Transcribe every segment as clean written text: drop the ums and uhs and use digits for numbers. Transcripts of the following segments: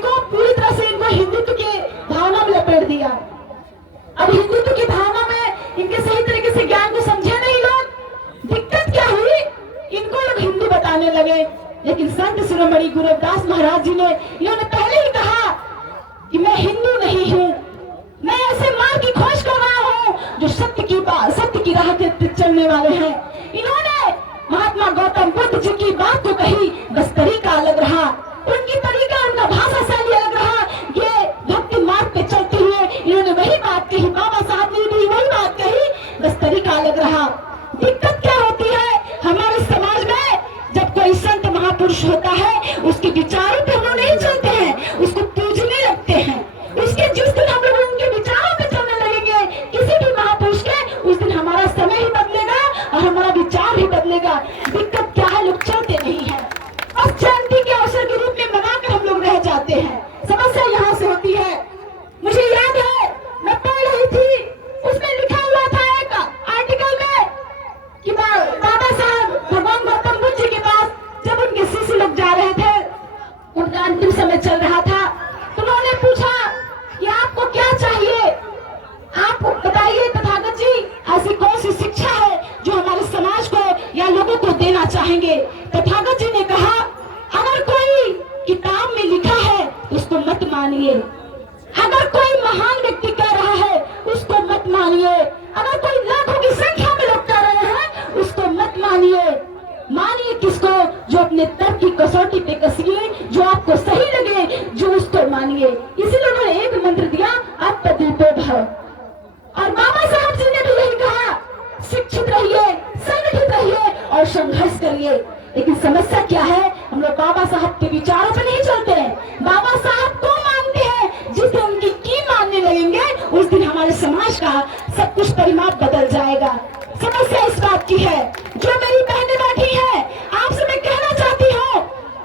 इनको पूरी तरह से इनको हिंदुत्व के भावना में लपेट दिया। अब हिंदुत्व की भावना में इनके सही तरीके से ज्ञान को समझे नहीं लोग। दिक्कत क्या हुई, इनको लोग हिंदू बताने लगे। लेकिन संत शिरोमणि गुरु रविदास महाराज जी ने इन्होंने पहले ही कहा कि मैं हिंदू नहीं हूँ, मैं ऐसे मार्ग की खोज कर रहा हूँ जो सत्य की राह पे चलने वाले हैं। इन्होंने महात्मा गौतम बुद्ध जी की बात तो कही, बस तरीका अलग रहा, उनकी तरीका, उनका भाषा शैली अलग रहा। ये भक्ति मार्ग पे चलते हुए इन्होंने वही बात कही, बाबा साहब ने भी वही बात कही, बस तरीका अलग रहा। दिक्कत क्या होती है हमारे समाज में, जब कोई संत महापुरुष होता है उसके विचारों पे हम लोग नहीं चलते हैं, उसको पूजने लगते हैं। उसके जिस दिन हम लोग उनके विचारों पे चलने लगेंगे किसी भी महापुरुष के, उस दिन हमारा समय ही बदलेगा और हमारा विचार ही बदलेगा। दिक्कत क्या है, लोग चलते नहीं है, बस जयंती के अवसर के रूप में मनाकर हम लोग रह जाते हैं। समस्या यहाँ से होती है। मुझे याद है मैं पढ़ रही थी, उसमें लिखा हुआ था एक आर्टिकल में कि बाबा साहब भगवान गौतम बुद्ध जी के पास जब उनके शिष्य लोग जा रहे थे, उनका अंतिम समय चल रहा था, तो उन्होंने पूछा कि आपको क्या चाहिए, आप बताइए तथागत जी, ऐसी कौन सी शिक्षा है जो हमारे समाज को या लोगों को देना चाहेंगे। तथागत जी ने कहा, अगर कोई किताब में लिखा है उसको मत मानिए, अगर कोई महान व्यक्ति कह रहा है उसको मत मानिए, अगर कोई लाखों की संख्या में लोग कह रहे हैं उसको मत मानिए। मानिए किसको, जो अपने तर्क की कसौटी पे कसिए, जो आपको सही लगे, जो उसको मानिए। इसीलिए उन्होंने एक मंत्र दिया, अप्पदीपो भव। और बाबा साहब जी ने भी यही कहा, शिक्षित रहिए, संगठित रहिए और संघर्ष करिए। लेकिन समस्या क्या है, हम लोग बाबा साहब के विचारों पर नहीं चलते हैं। बाबा साहब को मानते हैं, जिस दिन उनकी की मानने लगेंगे उस दिन हमारे समाज का सब कुछ परिमाप बदल जाएगा। समस्या इस बात की है, जो मेरी बहनें बैठी हैं, आपसे मैं कहना चाहती हूँ,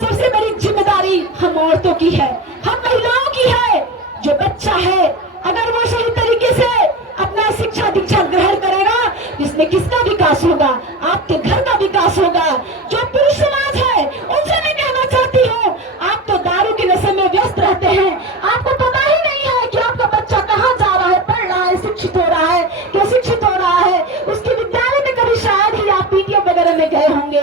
सबसे बड़ी जिम्मेदारी हम औरतों की है, हम महिलाओं की है। जो बच्चा है अगर वो सही तरीके से अपना शिक्षा दीक्षा ग्रहण करेगा, इसमें किसका विकास होगा, आपके घर का विकास होगा। जो पुरुष समाज है उनसे मैं कहना चाहती हूँ, आप तो दारू के नशे में व्यस्त रहते हैं, आपको पता ही नहीं है कि आपका बच्चा कहाँ जा रहा है, पढ़ रहा है, शिक्षित हो रहा है, क्या शिक्षित हो रहा है। उसके विद्यालय में कभी शायद ही आप पीटीएम वगैरह में गए होंगे।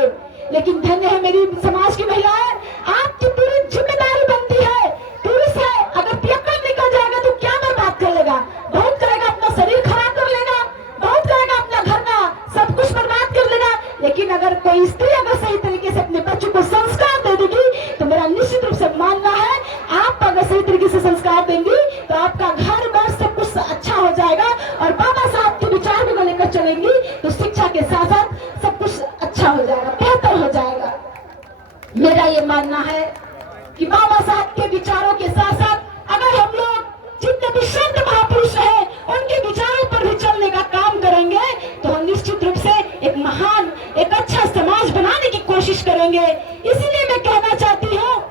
लेकिन धन्य है मेरी समाज की महिलाएं, आपकी पूरी जिम्मेदारी बनती है। पुरुष है अगर पियक्कड़ निकल जाएगा तो क्या बर्बाद कर लेगा, बहुत करेगा, अपना शरीर खराब कर लेगा, बहुत करेगा, अपना घर का सब कुछ बर्बाद कर लेगा। लेकिन अगर कोई स्त्री अगर सही तरीके से अपने बच्चों को संस्कार दे देगी, तो मेरा निश्चित रूप से मानना है, आप अगर सही तरीके से संस्कार देंगी तो आपका घर बार सब कुछ अच्छा हो जाएगा। और बाबा साहब के विचार को लेकर चलेंगी तो शिक्षा के साथ साथ सब कुछ अच्छा हो जाएगा, बेहतर हो जाएगा। मेरा ये मानना है कि बाबा साहब के विचारों के साथ साथ अगर हम लोग जितने भी संत महापुरुष हैं उनके विचारों पर भी चलने का काम करेंगे तो हम निश्चित रूप से एक महान, एक अच्छा समाज बनाने की कोशिश करेंगे। इसीलिए मैं कहना चाहती हूँ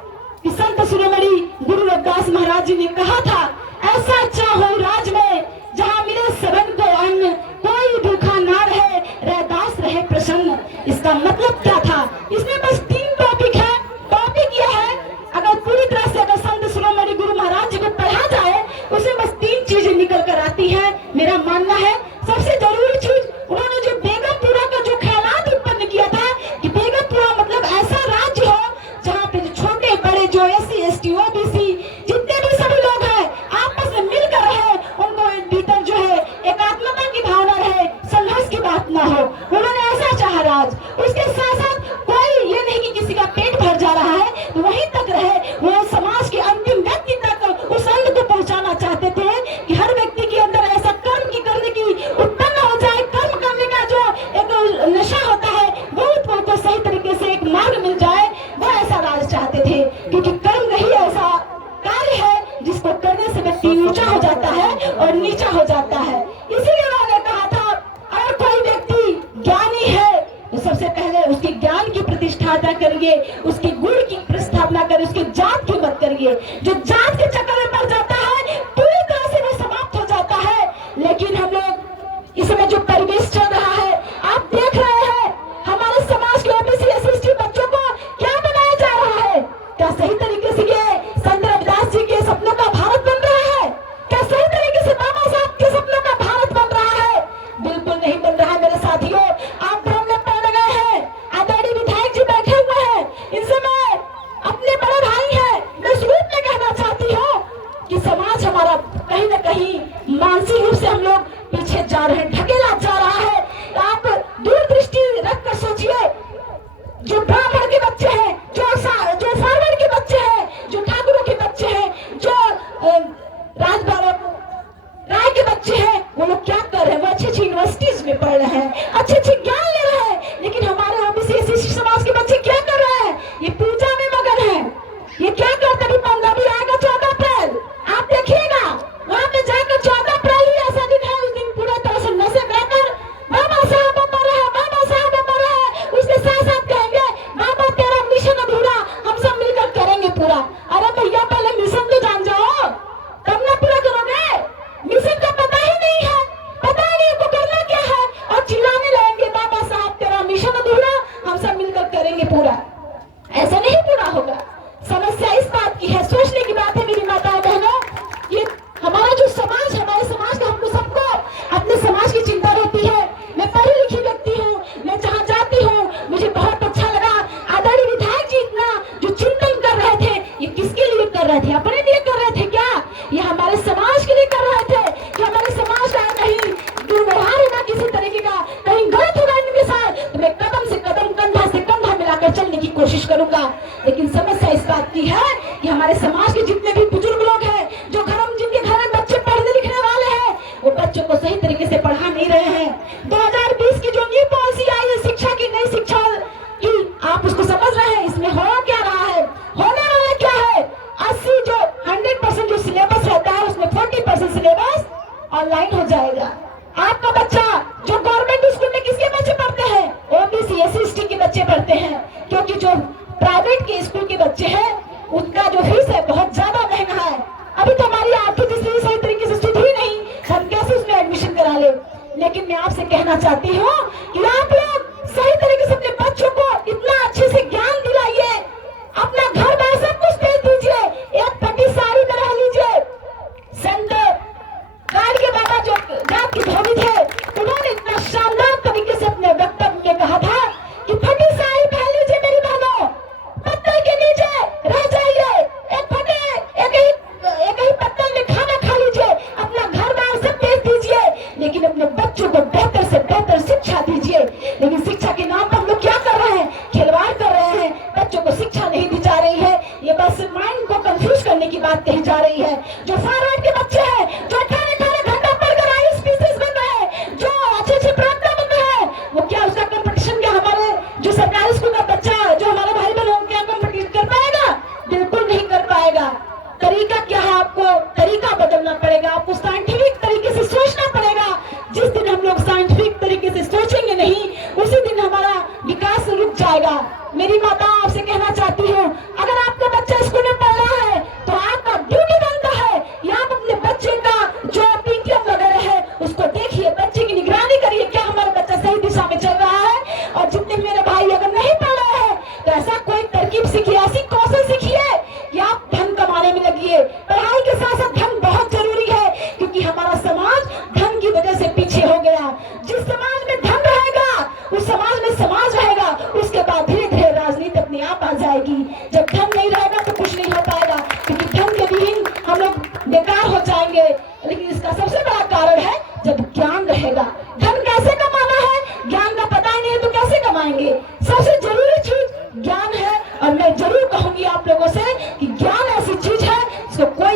कि संत शिरोमणि गुरु रविदास महाराज जी ने कहा था, ऐसा चाहो राज में जहाँ मिले सबन को अन्न, कोई भूखा ना रहे, रैदास रहे प्रसन्न। इसका मतलब क्या था, इसमें बस 3 टॉपिक है। टॉपिक यह है, अगर पूरी तरह से अगर संत शिरोमणि गुरु महाराज जी को पढ़ा जाए उसमें बस 3 चीजें निकल कर आती है। मेरा मानना है सबसे जरूरी चीज, उन्होंने जो बेगमपुरा का जो ख्यालात उत्पन्न किया था कि बेगमपुरा मतलब ऐसा राज्य हो जहाँ पे छोटे बड़े जो SC ST OBC जितने भी सभी लोग हैं आपस में मिलकर रहे, उनको भीतर जो है एकात्मता की भावना रहे, संघर्ष की बात ना हो। उन्होंने ऐसा चाहा राज। उसके साथ साथ कोई ये नहीं कि किसी का पेट भर जा रहा है तो वहीं तक रहे, वो समाज के अंतिम व्यक्ति तक उस अन्न को पहुंचाना चाहते थे कि हर व्यक्ति के अंदर ऐसा कर्म की करने की उत्पन्न हो जाए, कर्म करने का जो एक नशा होता है वो सही तरीके से एक मार्ग मिल जाए, वो ऐसा राज चाहते थे। क्योंकि कर्म नहीं ऐसा कार्य है जिसको करने से व्यक्ति ऊंचा हो जाता है और नीचा हो जाता है। इसीलिए उन्होंने कहा था, अगर कोई व्यक्ति ज्ञानी है तो सबसे पहले उसके ज्ञान की प्रतिष्ठा करिए, उसके गुण की प्रतिष्ठा करिए, उसके जात की मत करिए। जो जात के चक्कर में पड़ जाता है पूरी तरह से वो समाप्त हो जाता है। लेकिन हम लोग इस समय जो परिवेश चल रहा है आप देख रहे हैं, हमारे समाज के OBC SC ST बच्चों को क्या बनाया जा रहा है। क्या सही तरीके से ये संत रविदास पूरा, ऐसा नहीं पूरा होगा। समस्या इस बात की है, सोचने की बात है मेरी माताओं बहनों, ये हमारा जो समाज, हमारे समाज का हमको सबको अपने समाज की चिंता रहती है। मैं पढ़ी लिखी व्यक्ति हूँ, मैं जहाँ जाती हूँ मुझे बहुत अच्छा लगा आदरणीय विधायक जी इतना जो चिंतन कर रहे थे, ये किसके लिए कर रहे थे? अपने लिए कर रहे थे क्या? ये हमारे समाज के लिए कर रहे थे कि हमारे समाज का कहीं दुर्व्यवहार होगा किसी तरीके का, कहीं गलत होगा इनके साथ, तो मैं कदम से कदम, कंधा से कंधा मिलाकर चलने की कोशिश करूंगा। लेकिन समस्या इस बात की है कि हमारे समाज के जितने भी बुजुर्ग लोग हैं, जो जिनके घर में बच्चे पढ़ने लिखने वाले हैं, वो बच्चों को सही तरीके से पढ़ा नहीं रहे हैं। 2020 की जो न्यू पॉलिसी आई है शिक्षा की, नई शिक्षा की, आप उसको समझ रहे हैं? इसमें हो क्या रहा है, होने वाला क्या है? 100% जो सिलेबस रहता है उसमें 40% सिलेबस ऑनलाइन हो जाएगा। आपका बच्चा जो गवर्नमेंट स्कूल में किसके बच्चे पढ़ते हैं? ओबीसी SC ST के बच्चे पढ़ते हैं, क्योंकि जो प्राइवेट के स्कूल के बच्चे हैं उनका जो फीस है बहुत ज्यादा महंगा है। अभी तो हमारी आर्थिक स्थिति सही तरीके से सुधरी नहीं, हम कैसे उसमें एडमिशन करा ले। लेकिन मैं आपसे कहना चाहती हूँ कि आप लोग सही तरीके से अपने बच्चों को इतना अच्छे से ज्ञान दिलाइए, अपना घर बार सब कुछ भेज दीजिए, एक फटी साड़ी में रह लीजिए। संत गाड़ के बाबा जो जात के धोबी थे, उन्होंने इतना शानदार तरीके से अपने वक्तव्य में कहा था कि फटी साड़ी पहन लीजिए मेरी बहनों, पत्थर के नीचे रह जाइए, एक ही पत्थर में खाना खा लीजिए, अपना घर बार सब बेच दीजिए, लेकिन अपने बच्चों को बेहतर से बेहतर शिक्षा दीजिए। लेकिन शिक्षा के नाम पर हम लोग क्या कर रहे हैं? खिलवाड़ कर रहे हैं, बच्चों को शिक्षा नहीं दी जा रही है। ये बस माइंड को कंफ्यूज करने की बात कही जा रही है। जो फॉरवर्ड के बच्चे हैं, जो 18 घंटा पढ़कर IAS बन रहे हैं, जो अच्छे प्रवक्ता बन रहे हैं, वो क्या उसका कंपटीशन क्या हमारे जो सरकारी स्कूल का बच्चा, जो हमारे भाई बहन होंगे, क्या कंपटीशन कर पाएगा? बिल्कुल नहीं कर पाएगा। तरीका क्या है? आपको तरीका बदलना पड़ेगा, आपको साइंटिफिक तरीके से सोचना पड़ेगा। जिस दिन हम लोग साइंटिफिक तरीके से सोचेंगे नहीं, उसी दिन हमारा विकास रुक जाएगा। मेरी माता आपसे कहना चाहती हूँ, अगर आपका बच्चा स्कूल में पढ़ रहा है तो आपका ड्यूटी बनता है कि आप अपने बच्चे का जो PTM वगैरह है उसको देखिए, बच्चे की निगरानी करिए, क्या हमारा बच्चा सही दिशा में चल रहा है। और जितने मेरे भाई अगर नहीं पढ़ रहे हैं तो ऐसा कोई तरकीब सीखिए, ऐसी कौशल सीखिए कि आप धन कमाने में लगिए। पढ़ाई के साथ साथ धन बहुत जरूरी है, क्योंकि हमारा समाज धन की वजह से पीछे हो गया। जिस समाज में धन रहेगा उस समाज में समाज रहेगा, उसके बाद धीरे धीरे राजनीति अपने आप आ जाएगी। जब धन नहीं रहेगा तो कुछ नहीं हो पाएगा, क्योंकि धन के विहीन हम लोग बेकार हो जाएंगे। लेकिन इसका सबसे बड़ा कारण है जब ज्ञान रहेगा। धन कैसे कमाना है, ज्ञान का पता ही नहीं है तो कैसे कमाएंगे? सबसे जरूरी चीज ज्ञान है। और मैं जरूर कहूंगी आप लोगों से कि ज्ञान ऐसी चीज है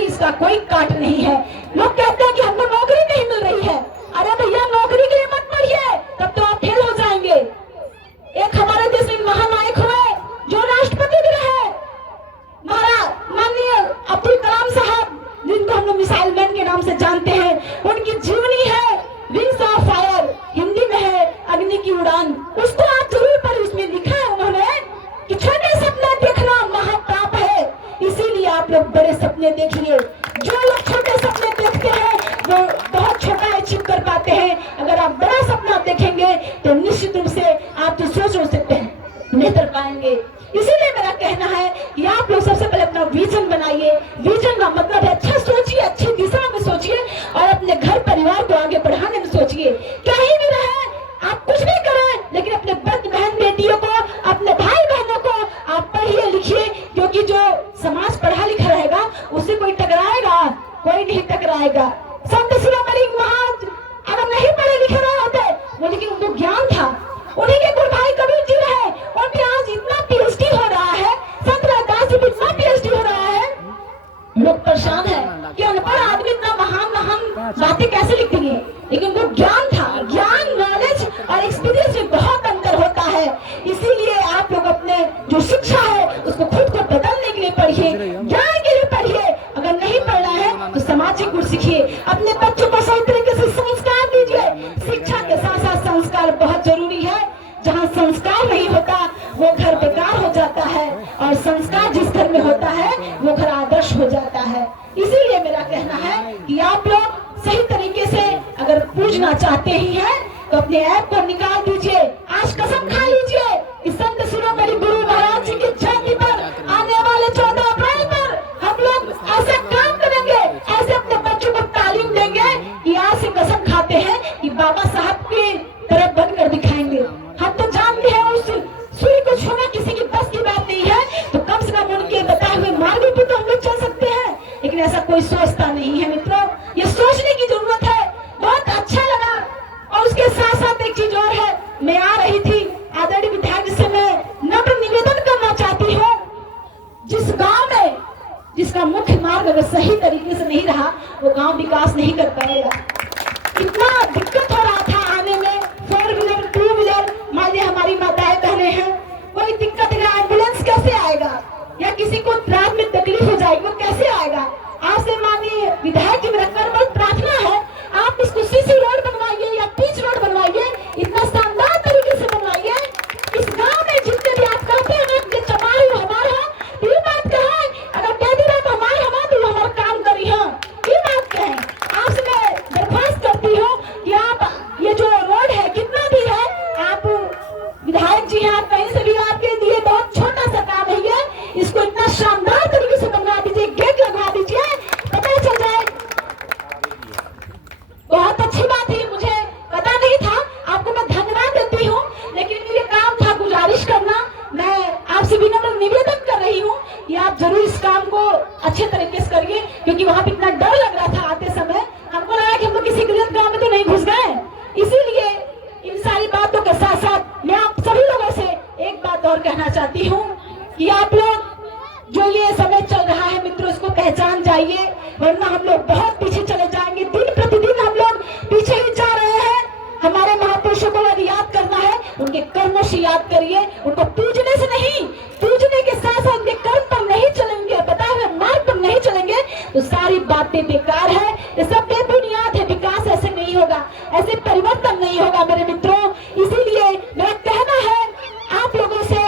इसका कोई काट नहीं है। लोग कहते हैं कि हमको नौकरी नहीं मिल रही है। अरे भैया, नौकरी के लिए मत पढ़िए, तब तो आप फेल हो जाएंगे। एक हमारे देश में महानायक हुए जो राष्ट्रपति भी रहे, माननीय अब्दुल कलाम साहब, जिनको हम लोग मिसाइल मैन के नाम से जानते हैं। उनकी जीवनी है विंग्स ऑफ फायर, हिंदी में है अग्नि की उड़ान। उसको आप जरूर पढ़िए, उसमें लिखा है उन्होंने कि छोटे सपने देखना महापाप है, इसीलिए आप लोग बड़े सपने देखिए। जो लोग छोटे सपने देखते हैं वो बहुत छोटा अचीव कर पाते हैं। अगर आप बड़ा सपना देखेंगे तो निश्चित रूप से आप दूसरों से बेहतर पाएंगे। इसीलिए मेरा कहना है कि आप लोग सबसे पहले अपना विजन बनाइए। विजन का मतलब है अच्छा सोचिए, अच्छी दिशा में सोचिए और अपने घर परिवार को आगे बढ़ाने में सोचिए। कहीं भी रहे, आप कुछ भी करें, लेकिन अपने बहन बेटियों को, अपने भाई बहनों को आप पढ़िए लिखिए, क्योंकि जो समाज पढ़ा लिखा रहेगा उससे कोई टकराएगा? कोई नहीं टकराएगा। संत शिरोमणि महाराज अगर नहीं पढ़े लिखे रहे होते, वो लेकिन उनको ज्ञान था। उन्हीं के गुरु भाई कबीर जी रहे, और भी आज इतना PhD हो रहा है, संत रविदास जी भी इतना PhD हो रहा है। लोग परेशान है कि अनपढ़ आदमी इतना महान बातें कैसे लिख देंगे, लेकिन वो ज्ञान था। ज्ञान, नॉलेज और एक्सपीरियंस में बहुत अंतर होता है। इसीलिए आप लोग अपने जो शिक्षा है उसको खुद को बदलने के लिए पढ़िए, ज्ञान के लिए पढ़िए। अगर नहीं पढ़ना है तो सामाजिक गुण सीखिए, अपने बच्चों को सही तरीके से संस्कार दीजिए। शिक्षा के साथ साथ संस्कार बहुत जरूरी है। जहाँ संस्कार नहीं होता वो घर बेकार हो जाता है, और संस्कार जिस घर में होता है वो घर आदर्श हो जाता है। इसीलिए मेरा कहना है कि आप लोग सही तरीके से अगर पूजना चाहते ही हैं तो अपने ऐप को निकाल दीजिए। आज कसम खा लीजिए कि संत शिरोमणि गुरु महाराज अगर सही तरीके से नहीं रहा वो गांव विकास नहीं कर पाएगा। इतना दिक्कत हो रहा था आने में, 4 व्हीलर 2 व्हीलर, मान लीजिए हमारी माताएं बहनें हैं, कोई दिक्कत है, एम्बुलेंस कैसे आएगा या किसी को रात में तकलीफ हो जाएगी वो कैसे आएगा। आपसे माननीय विधायक जी, मेरा करबल प्रार्थना है आप इसको सीसी रोड बनवाइए या पिच रोड बनवाइए, इतना शानदार तरीके से बनवाइए। इस गांव में जितने भी आप कहते हैं ना कि चमारी हमारा है, ये बात कहें, अगर कह दी रहा तो हमारे हमारा तो हमारा काम करी है, ये बात कहें। आपसे मैं दरख्वास्त करती हूँ कि आप ये जो रोड है कितना भी है, आप विधायक जी हैं, कहीं से भी आपके लिए बहुत छोटा सा काम है ये, इसको इतना शानदार तरीके से बनवा दीजिए, गेट लगवा दीजिए, पता चल जाए। बहुत अच्छी बात है, मुझे पता नहीं था, आपको मैं धन्यवाद देती हूँ, लेकिन मेरे काम था गुजारिश करना। मैं आपसे विनम्र निवेदन कर रही हूँ कि आप जरूर इस काम को अच्छे तरीके से करिए, क्योंकि वहां पे इतना डर लग रहा था आते समय, हमको लगा कि हम लोग किसी गलत गांव में तो नहीं घुस गए। इसीलिए इन सारी बातों के साथ साथ मैं आप सभी लोगों से एक बात और कहना चाहती हूँ कि आप लोग जो ये समय चल रहा है मित्रों, इसको पहचान जाइए, वरना हम लोग बहुत पीछे चले जाएंगे। दिन प्रतिदिन हम लोग पीछे ही जा रहे हैं। हमारे महापुरुषों को यदि याद करना है, उनके कर्मों से याद करिए, उनको पूजने से नहीं, पूजने के साथ साथ उनके कर्म पर नहीं चलेंगे, बताए हुए मार्ग पर नहीं चलेंगे तो सारी बातें बेकार है, ये सब बेबुनियाद है। विकास ऐसे नहीं होगा, ऐसे परिवर्तन नहीं होगा मेरे मित्रों। इसीलिए मेरा कहना है आप लोगों से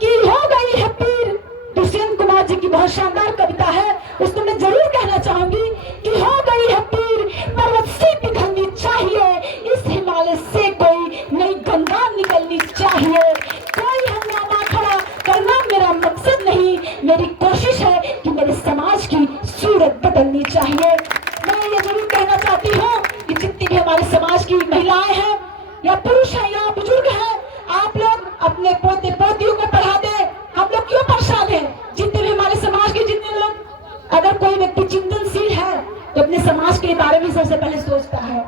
कि हो गई है पीर, दुष्यंत कुमार जी की बहुत शानदार कविता है, उसको मैं जरूर कहना चाहूंगी कि हो गई है पीर, पर्वत से पिघलनी चाहिए, इस हिमालय से कोई नई गंगा निकलनी चाहिए। कोई हंगामा खड़ा करना मेरा मकसद नहीं, मेरी कोशिश है कि मेरे समाज की सूरत बदलनी चाहिए। मैं ये जरूर कहना चाहती हूँ कि जितनी भी हमारे समाज की महिलाएं हैं या पुरुष हैं या बुजुर्ग हैं, आप लोग अपने पोते पोतियों को पढ़ा दें। हम लोग क्यों परेशान हैं? जितने भी हमारे समाज के जितने लोग, अगर कोई व्यक्ति चिंतनशील है तो अपने समाज के बारे में सबसे पहले सोचता है,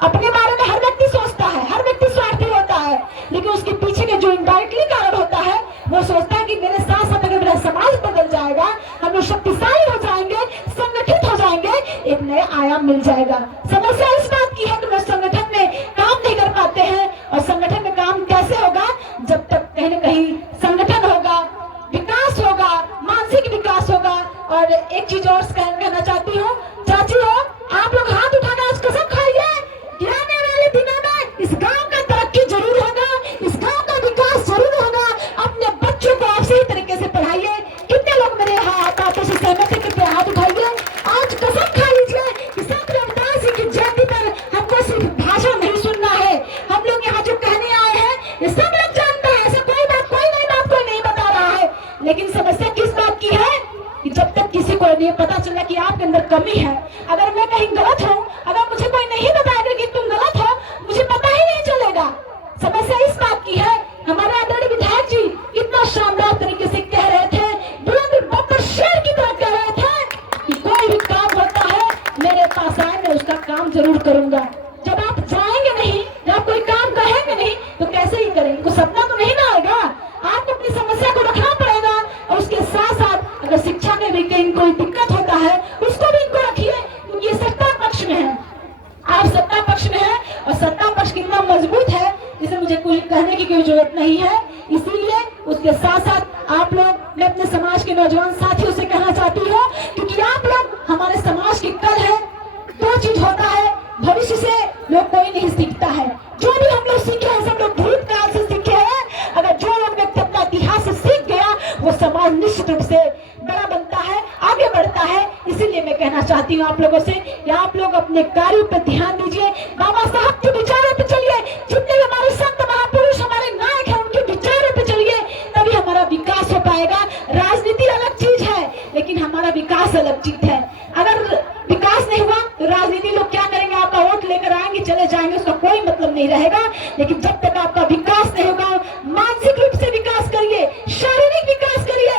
अपने बारे में हर व्यक्ति सोचता है, हर व्यक्ति स्वार्थी होता है, लेकिन उसके पीछे के जो इनडायरेक्टली कारण होता है वो सोचता है कि मेरे साथ साथ अगर मेरा समाज बदल जाएगा, हम लोग शक्तिशाली हो जाएंगे, संगठित हो जाएंगे, एक नया आयाम मिल जाएगा। समस्या इस बात की है कि लोग संगठन में काम नहीं कर पाते हैं, और संगठन में काम कैसे होगा जब तक कहीं न कहीं संगठन होगा, विकास होगा, मानसिक विकास होगा। और एक चीज और कहना चाहती हूँ, चाची हो आप लोग हाथ उठाकर आज कसम खाइए कि आने वाले दिनों में इस गांव का तरक्की जरूर होगा, इस गांव का विकास जरूर होगा। अपने बच्चों को आप सही तरीके से पढ़ाइए। कितने लोग मेरे बातों से सहमत है? कृपया हाथ उठाइए, आज कसम खा लीजिए कि संत रविदास जी की जयंती पर हमको सिर्फ भाषण नहीं सुनना है, हम लोग यहाँ जो कहने आए हैं ये सब लोग जानते हैं, ऐसे कोई नई बात कोई नहीं बता रहा है। लेकिन समस्या किस बात की है कि जब तक किसी को नहीं पता चला कि आपके अंदर कमी है, अगर मैं कहीं गलत हूँ, अगर मुझे कोई नहीं बताएगा कि तुम गलत हो, मुझे पता ही नहीं चलेगा। समस्या इस बात की है, हमारे आदरणीय विधायक जी कितना शानदार तरीके से कह रहे थे, बुलंद बब्बर शेर की तरह कह रहे थे कि कोई भी काम होता है मेरे पास आए, मैं उसका काम जरूर करूंगा। जब आप जाएंगे नहीं, जब कोई काम कहेंगे नहीं तो कैसे ही करेंगे? कोई सपना तो नहीं ना आएगा। आपको अपनी समस्या को रखना पड़ेगा, और उसके साथ साथ अगर शिक्षा में भी कहीं कोई दिक्कत होता है उसको भी इनको रखिए, क्योंकि ये सत्ता पक्ष में है, आप सत्ता पक्ष में है, और सत्ता पक्ष कितना मजबूत है जिसे मुझे कुछ कहने की कोई जरूरत नहीं है। इसीलिए उसके साथ साथ आप लोग, मैं अपने समाज के नौजवान साथियों से कहना चाहती हूँ, क्योंकि आप लोग हमारे समाज की कल है। दो चीज होता है, भविष्य से लोग कोई नहीं सीखता है, जो भी हम लोग सीखे हैं सब लोग भूतकाल से सीखे हैं। अगर जो लोग व्यक्ति अपना इतिहास से सीख गया वो समाज निश्चित रूप से बड़ा बनता है, आगे बढ़ता है। इसीलिए मैं कहना चाहती हूँ आप लोगों से कि आप लोग अपने कार्यों पर ध्यान दीजिए, बाबा साहब के विचारों पर चलिए, जितने भी हमारे संत महापुरुष हमारे नायक हैं उनके विचारों पर चलिए, तभी हमारा विकास हो पाएगा। राजनीति अलग चीज है, लेकिन हमारा विकास अलग चीज है। अगर विकास नहीं हुआ तो राजनीति लोग क्या करेंगे? आपका वोट लेकर आएंगे, चले जाएंगे, उसका कोई मतलब नहीं रहेगा। लेकिन जब तक आपका विकास नहीं होगा, मानसिक रूप से विकास करिए, शारीरिक विकास करिए,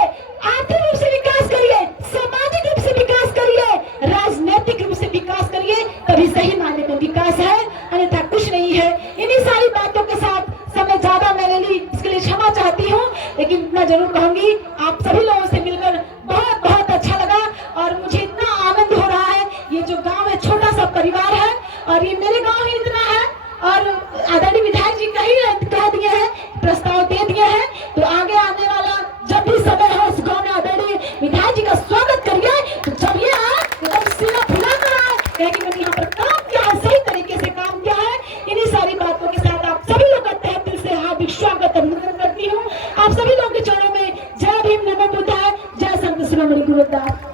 आर्थिक रूप से विकास करिए, सामाजिक रूप से विकास करिए, राजनीतिक रूप से विकास करिए, तभी सही मायने में विकास है, अन्यथा कुछ नहीं है। इन्हीं सारी बातों के साथ समय ज्यादा मैंने ली, इसके लिए क्षमा चाहती हूँ, लेकिन मैं जरूर कहूंगी आप सभी लोगों से मिलकर बहुत बहुत अच्छा लगा। और मुझे आप सभी लोगों के चरणों में जय भीम, नमो बुद्धाय, जय संत शिरोमणि गुरुदास।